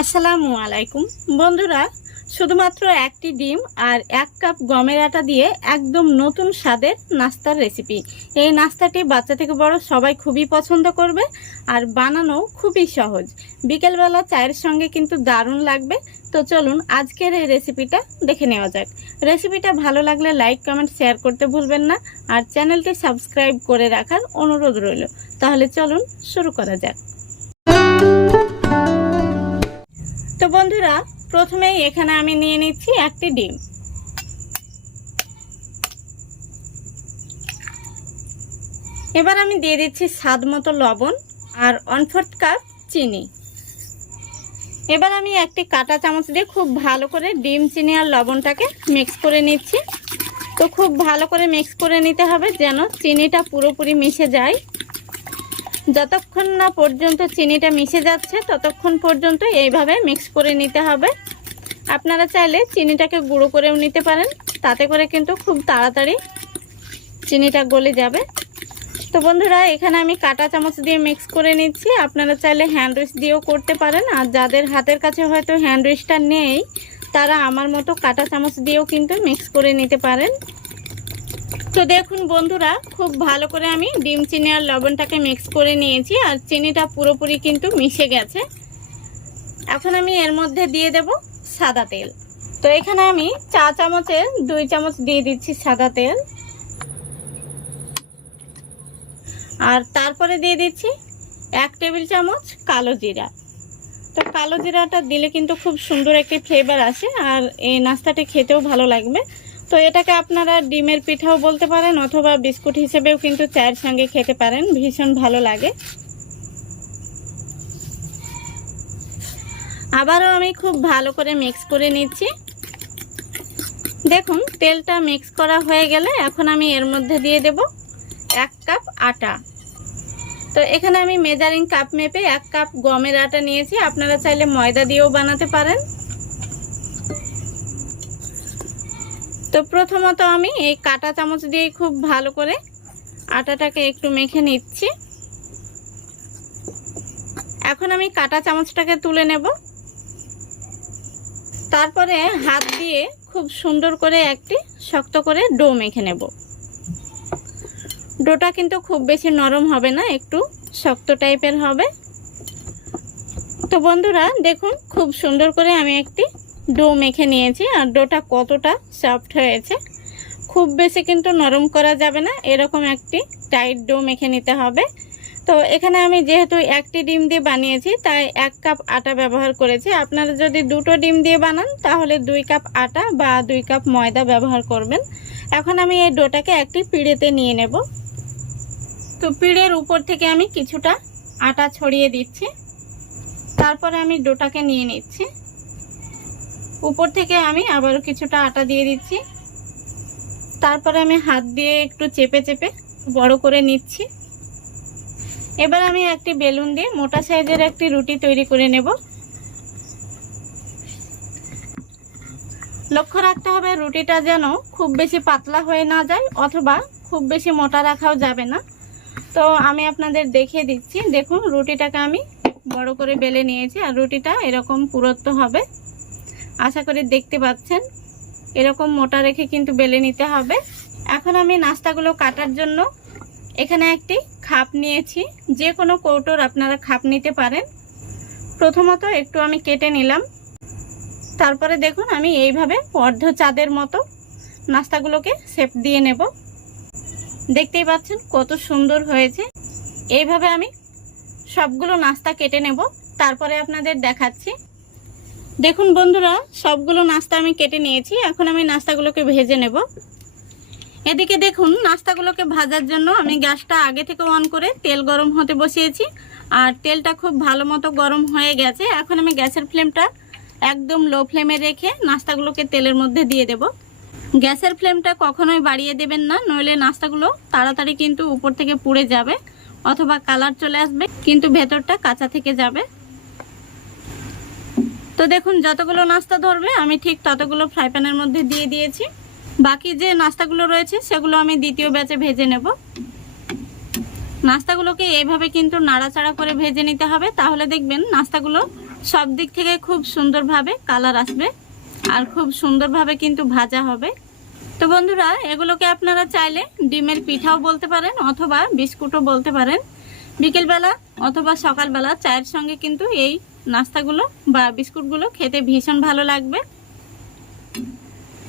আসসালামু আলাইকুম বন্ধুরা, শুধুমাত্র একটি ডিম আর 1 কাপ গমের আটা দিয়ে একদম নতুন স্বাদের নাস্তার রেসিপি। এই নাস্তাটি বাচ্চা থেকে বড় সবাই খুবই পছন্দ করবে আর বানানো খুবই সহজ। বিকেলবেলা চায়ের সঙ্গে কিন্তু দারুণ লাগবে। তো চলুন আজকের এই রেসিপিটা দেখে নেওয়া যাক। রেসিপিটা ভালো লাগলে লাইক কমেন্ট শেয়ার করতে ভুলবেন না আর চ্যানেলটি সাবস্ক্রাইব করে রাখার অনুরোধ রইল। তাহলে চলুন শুরু করা যাক। তো বন্ধুরা, প্রথমেই এখানে আমি নিয়ে নিচ্ছি একটি ডিম। এবার আমি দিয়ে দিচ্ছি স্বাদ মতো লবণ আর 1/4 কাপ চিনি। এবার আমি একটি কাঁটা চামচ দিয়ে খুব ভালো করে ডিম, চিনি আর লবণটাকে মিক্স করে নিচ্ছি। তো খুব ভালো করে মিক্স করে নিতে হবে যেন চিনিটা পুরোপুরি মিশে যায়। যতক্ষণ না পর্যন্ত চিনিটা মিশে যাচ্ছে ততক্ষণ পর্যন্ত এইভাবে মিক্স করে নিতে হবে। আপনারা চাইলে চিনিটাকে গুঁড়ো করেও নিতে পারেন, তাতে করে কিন্তু খুব তাড়াতাড়ি চিনিটা গলে যাবে। তো বন্ধুরা, এখানে আমি কাঁটা চামচ দিয়ে মিক্স করে নিচ্ছি। আপনারা চাইলে হ্যান্ড উইচ দিয়েও করতে পারেন, আর যাদের হাতের কাছে হয়তো হ্যান্ড উইচটা নেই তারা আমার মতো কাঁটা চামচ দিয়েও কিন্তু মিক্স করে নিতে পারেন। তো দেখুন বন্ধুরা, খুব ভালো করে আমি ডিম, চিনি আর লবণটাকে মিক্স করে নিয়েছি আর চিনিটা পুরোপুরি কিন্তু মিশে গেছে। এখন আমি এর মধ্যে দিয়ে দেব সাদা তেল। তো এখানে আমি চা চামচের 2 চামচ দিয়ে দিচ্ছি সাদা তেল, আর তারপরে দিয়ে দিচ্ছি 1 টেবিল চামচ কালো জিরা। তো কালো জিরাটা দিলে কিন্তু খুব সুন্দর একটি ফ্লেভার আসে আর এই নাস্তাটি খেতেও ভালো লাগবে। তো এটাকে আপনারা ডিমের পিঠাও বলতে পারেন অথবা বিস্কুট হিসেবেও কিন্তু চায়ের সঙ্গে খেতে পারেন, ভীষণ ভালো লাগে। আবারও আমি খুব ভালো করে মিক্স করে নিচ্ছি। দেখুন তেলটা মিক্স করা হয়ে গেলে এখন আমি এর মধ্যে দিয়ে দেব 1 কাপ আটা। তো এখানে আমি মেজারিং কাপ মেপে 1 কাপ গমের আটা নিয়েছি। আপনারা চাইলে ময়দা দিয়েও বানাতে পারেন। তো প্রথমত আমি এই কাঁটা চামচ দিয়ে খুব ভালো করে আটাটাকে একটু মেখে নিচ্ছি। এখন আমি কাঁটা চামচটাকে তুলে নেব। তারপরে হাত দিয়ে খুব সুন্দর করে একটি শক্ত করে ডো মেখে নেব। ডোটা কিন্তু খুব বেশি নরম হবে না, একটু শক্ত টাইপের হবে। তো বন্ধুরা দেখুন, খুব সুন্দর করে আমি একটি ডো মেখে নিয়েছি আর ডোটা কতটা সফট হয়েছে। খুব বেশি কিন্তু নরম করা যাবে না, এরকম একটি টাইট ডো মেখে নিতে হবে। তো এখানে আমি যেহেতু একটি ডিম দিয়ে বানিয়েছি তাই 1 কাপ আটা ব্যবহার করেছি। আপনারা যদি 2টো ডিম দিয়ে বানান তাহলে 2 কাপ আটা বা 2 কাপ ময়দা ব্যবহার করবেন। এখন আমি এই ডোটাকে একটি পিঁড়েতে নিয়ে নেব। তো পিঁড়ের উপর থেকে আমি কিছুটা আটা ছড়িয়ে দিচ্ছি। তারপরে আমি ডোটাকে নিয়ে নিচ্ছি। উপর থেকে আমি আবারও কিছুটা আটা দিয়ে দিচ্ছি। তারপরে আমি হাত দিয়ে একটু চেপে চেপে বড় করে নিচ্ছি। এবার আমি একটি বেলুন দিয়ে মোটা সাইজের একটি রুটি তৈরি করে নেব। লক্ষ্য রাখতে হবে রুটিটা যেন খুব বেশি পাতলা হয়ে না যায় অথবা খুব বেশি মোটা রাখাও যাবে না। তো আমি আপনাদের দেখিয়ে দিচ্ছি। দেখুন রুটিটাকে আমি বড় করে বেলে নিয়েছি আর রুটিটা এরকম পুরুত্ব হবে। আশা করি দেখতে পাচ্ছেন, এরকম মোটা রেখে কিন্তু বেলে নিতে হবে। এখন আমি নাস্তাগুলো কাটার জন্য এখানে একটি খাপ নিয়েছি। যে কোনো কৌটোর আপনারা খাপ নিতে পারেন। প্রথমত একটু আমি কেটে নিলাম। তারপরে দেখুন আমি এইভাবে অর্ধ চাঁদের মতো নাস্তাগুলোকে শেপ দিয়ে নেব। দেখতেই পাচ্ছেন কত সুন্দর হয়েছে। এইভাবে আমি সবগুলো নাস্তা কেটে নেব, তারপরে আপনাদের দেখাচ্ছি। দেখুন বন্ধুরা, সবগুলো নাস্তা আমি কেটে নিয়েছি। এখন আমি নাস্তাগুলোকে ভেজে নেব। এদিকে দেখুন নাস্তাগুলোকে ভাজার জন্য আমি গ্যাসটা আগে থেকে অন করে তেল গরম হতে বসিয়েছি আর তেলটা খুব ভালো মতো গরম হয়ে গেছে। এখন আমি গ্যাসের ফ্লেমটা একদম লো ফ্লেমে রেখে নাস্তাগুলোকে তেলের মধ্যে দিয়ে দেব। গ্যাসের ফ্লেমটা কখনোই বাড়িয়ে দেবেন না, নইলে নাস্তাগুলো তাড়াতাড়ি কিন্তু উপর থেকে পুড়ে যাবে অথবা কালার চলে আসবে কিন্তু ভেতরটা কাঁচা থেকে যাবে। তো দেখুন যতগুলো নাস্তা ধরবে আমি ঠিক ততগুলো ফ্রাই প্যানের মধ্যে দিয়ে দিয়েছি। বাকি যে নাস্তাগুলো রয়েছে সেগুলো আমি দ্বিতীয় ব্যাচে ভেজে নেব। নাস্তাগুলোকে এইভাবে কিন্তু নাড়াচাড়া করে ভেজে নিতে হবে, তাহলে দেখবেন নাস্তাগুলো সব দিক থেকে খুব সুন্দরভাবে কালার আসবে আর খুব সুন্দরভাবে কিন্তু ভাজা হবে। তো বন্ধুরা, এগুলোকে আপনারা চাইলে ডিমের পিঠাও বলতে পারেন অথবা বিস্কুটও বলতে পারেন। বিকেলবেলা অথবা সকালবেলা চায়ের সঙ্গে কিন্তু এই নাস্তাগুলো বা বিস্কুটগুলো খেতে ভীষণ ভালো লাগবে।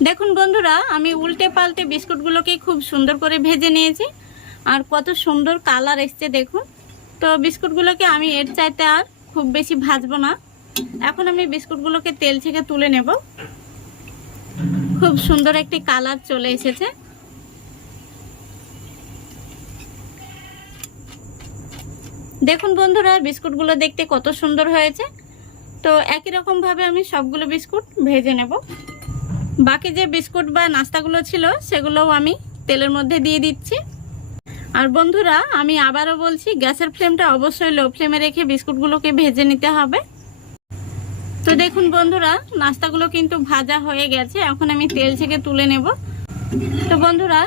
দেখুন বন্ধুরা, আমি উল্টে পাল্টে বিস্কুটগুলোকে খুব সুন্দর করে ভেজে নিয়েছি আর কত সুন্দর কালার এসছে দেখুন। তো বিস্কুটগুলোকে আমি এর চাইতে আর খুব বেশি ভাজবো না। এখন আমি বিস্কুটগুলোকে তেল থেকে তুলে নেব। খুব সুন্দর একটি কালার চলে এসেছে। দেখুন বন্ধুরা, বিস্কুটগুলো দেখতে কত সুন্দর হয়েছে। তো একই রকম ভাবে আমি সবগুলো বিস্কুট ভেজে নেব। বাকি যে বিস্কুট বা নাস্তাগুলো ছিল সেগুলোও আমি তেলের মধ্যে দিয়ে দিচ্ছি। আর বন্ধুরা, আমি আবারও বলছি, গ্যাসের ফ্লেমটা অবশ্যই লো ফ্লেমে রেখে বিস্কুটগুলোকে ভেজে নিতে হবে। তো দেখুন বন্ধুরা, নাস্তাগুলো কিন্তু ভাজা হয়ে গেছে। এখন আমি তেল থেকে তুলে নেব। তো বন্ধুরা,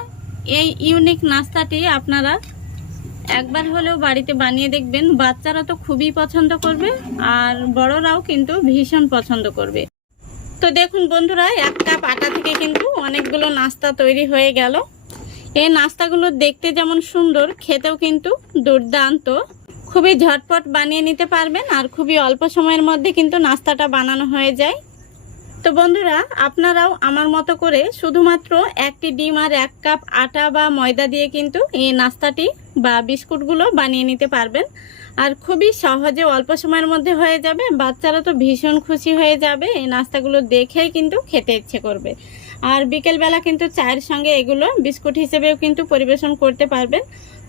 এই ইউনিক নাস্তাটি আপনারা একবার হলেও বাড়িতে বানিয়ে দেখবেন। বাচ্চারা তো খুবই পছন্দ করবে আর বড়রাও কিন্তু ভীষণ পছন্দ করবে। তো দেখুন বন্ধুরা, 1 কাপ আটা থেকে কিন্তু অনেকগুলো নাস্তা তৈরি হয়ে গেল। এই নাস্তাগুলো দেখতে যেমন সুন্দর, খেতেও কিন্তু দুর্দান্ত। খুবই ঝটপট বানিয়ে নিতে পারবেন আর খুবই অল্প সময়ের মধ্যে কিন্তু নাস্তাটা বানানো হয়ে যায়। তো বন্ধুরা, আপনারাও আমার মতো করে শুধুমাত্র একটি ডিম আর 1 কাপ আটা বা ময়দা দিয়ে কিন্তু এই নাস্তাটি বা বিস্কুটগুলো বানিয়ে নিতে পারবেন আর খুবই সহজে অল্প সময়ের মধ্যে হয়ে যাবে। বাচ্চারা তো ভীষণ খুশি হয়ে যাবে, এই নাস্তাগুলো দেখেই কিন্তু খেতে ইচ্ছে করবে। আর বিকেলবেলা কিন্তু চায়ের সঙ্গে এগুলো বিস্কুট হিসেবেও কিন্তু পরিবেশন করতে পারবেন।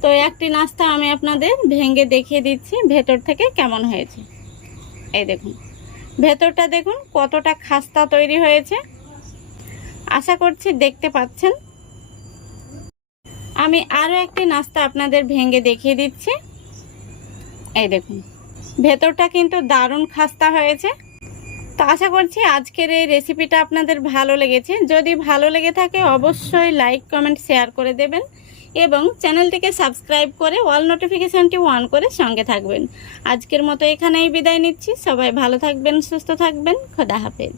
তো একটি নাস্তা আমি আপনাদের ভেঙে দেখিয়ে দিচ্ছি ভেতর থেকে কেমন হয়েছে। এই দেখুন, ভেতরটা দেখুন কতটা খাস্তা তৈরি হয়েছে। আশা করছি দেখতে পাচ্ছেন। আমি আরও একটি নাস্তা আপনাদের ভেঙে দেখিয়ে দিচ্ছি। এই দেখুন, ভেতরটা কিন্তু দারুণ খাস্তা হয়েছে। তো আশা করছি আজকের এই রেসিপিটা আপনাদের ভালো লেগেছে। যদি ভালো লেগে থাকে অবশ্যই লাইক, কমেন্ট, শেয়ার করে দেবেন এবং চ্যানেলটিকে সাবস্ক্রাইব করে অল নোটিফিকেশনটি অন করে সঙ্গে থাকবেন। আজকের মতো এখানেই বিদায় নিচ্ছি। সবাই ভালো থাকবেন, সুস্থ থাকবেন। খোদা হাফেজ।